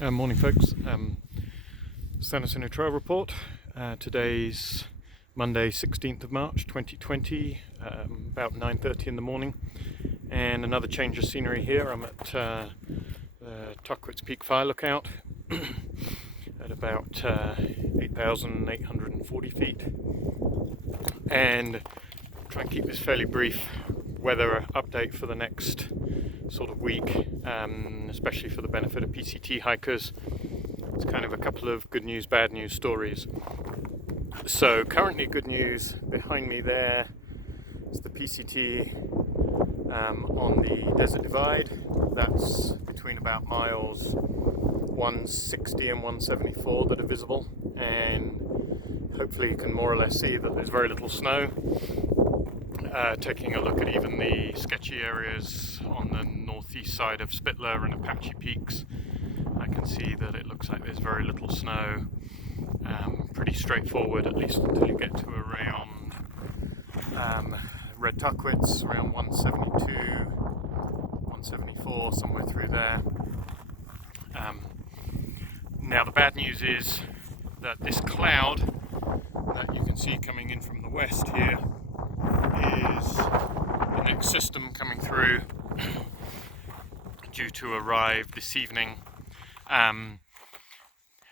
Morning folks, San Jacinto Trail Report. Today's Monday 16th of March 2020, about 9:30 in the morning, and another change of scenery here. I'm at the Tahquitz Peak fire lookout at about 8,840 feet, and try and keep this fairly brief weather update for the next sort of week, especially for the benefit of PCT hikers. It's kind of a couple of good news, bad news stories. So currently good news, behind me there is the PCT on the Desert Divide. That's between about miles 160 and 174 that are visible, and hopefully you can more or less see that there's very little snow. Taking a look at even the sketchy areas on the northeast side of Spittler and Apache Peaks, I can see that it looks like there's very little snow. Pretty straightforward, at least until you get to around Red Tahquitz, around 172, 174, somewhere through there. Now the bad news is that this cloud that you can see coming in from the west here is the next system coming through, due to arrive this evening,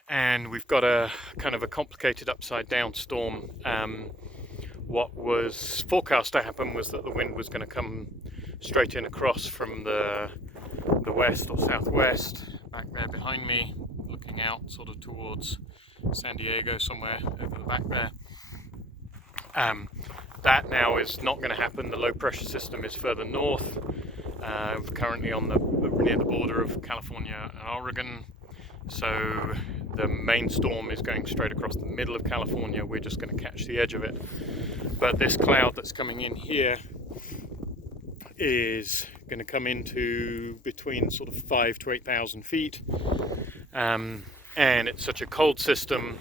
and we've got a kind of a complicated upside down storm. What was forecast to happen was that the wind was going to come straight in across from the west or southwest, back there behind me, looking out sort of towards San Diego, somewhere over the back there. That now is not going to happen. The low pressure system is further north, currently on near the border of California and Oregon. So the main storm is going straight across the middle of California. We're just going to catch the edge of it. But this cloud that's coming in here is going to come into between sort of 5,000 to 8,000 feet. And it's such a cold system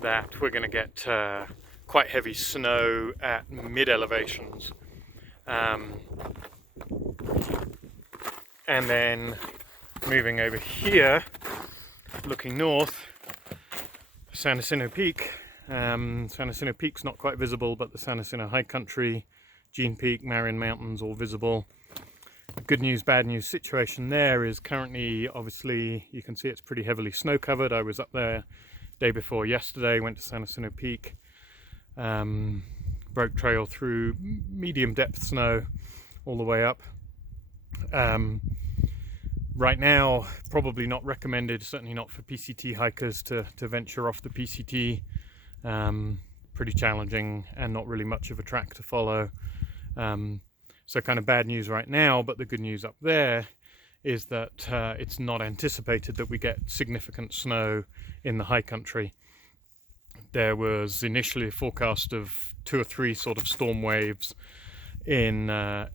that we're going to get quite heavy snow at mid elevations, and then moving over here, looking north, San Jacinto Peak. San Jacinto Peak's not quite visible, but the San Jacinto High Country, Jean Peak, Marion Mountains, all visible. Good news, bad news situation there is currently, obviously, you can see it's pretty heavily snow covered. I was up there day before yesterday, went to San Jacinto Peak. Broke trail through medium depth snow all the way up. Right now, probably not recommended, certainly not for PCT hikers to venture off the PCT. Pretty challenging and not really much of a track to follow. So kind of bad news right now, but the good news up there is that it's not anticipated that we get significant snow in the high country. There was initially a forecast of 2 or 3 sort of storm waves in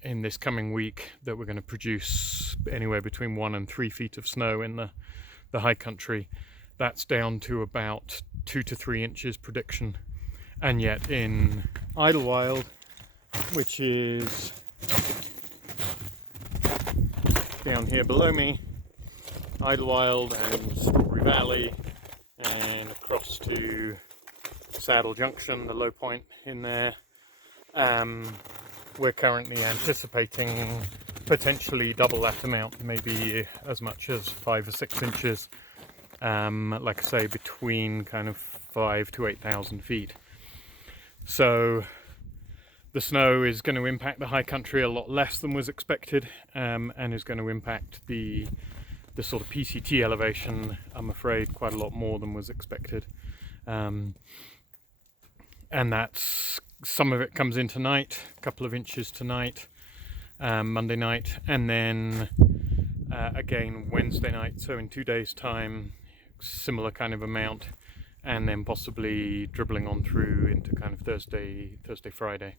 this coming week that were going to produce anywhere between 1 and 3 feet of snow in the high country. That's down to about 2 to 3 inches prediction. And yet in Idlewild, which is down here below me, Idlewild and Strawberry Valley, and across to Saddle Junction, the low point in there, we're currently anticipating potentially double that amount, maybe as much as 5 or 6 inches, like I say, between kind of 5,000 to 8,000 feet. So the snow is going to impact the high country a lot less than was expected, and is going to impact the sort of PCT elevation, I'm afraid, quite a lot more than was expected. And that's, some of it comes in tonight, a couple of inches tonight, Monday night, and then again Wednesday night, so in 2 days time, similar kind of amount, and then possibly dribbling on through into kind of Thursday, Friday.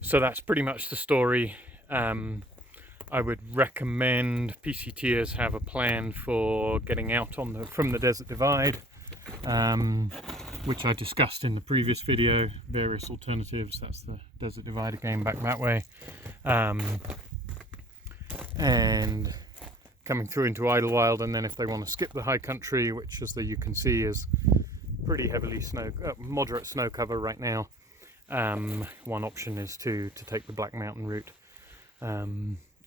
So that's pretty much the story. I would recommend PCTers have a plan for getting out from the Desert Divide, which I discussed in the previous video, various alternatives. That's the Desert Divide again, back that way. And coming through into Idlewild, and then if they want to skip the high country, which as you can see is pretty heavily moderate snow cover right now, one option is to take the Black Mountain route.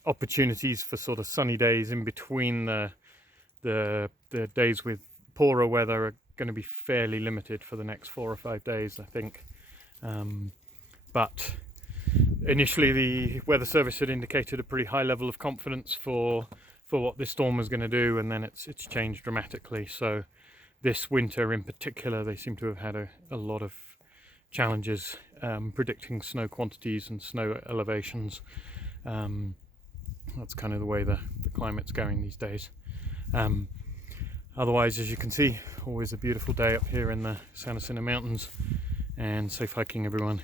Opportunities for sort of sunny days in between the days with poorer weather are going to be fairly limited for the next 4 or 5 days, I think. But initially the Weather Service had indicated a pretty high level of confidence for what this storm was going to do, and then it's changed dramatically. So this winter in particular, they seem to have had a lot of challenges predicting snow quantities and snow elevations. That's kind of the way the climate's going these days. Otherwise, as you can see, always a beautiful day up here in the Santa Mountains, and safe hiking everyone.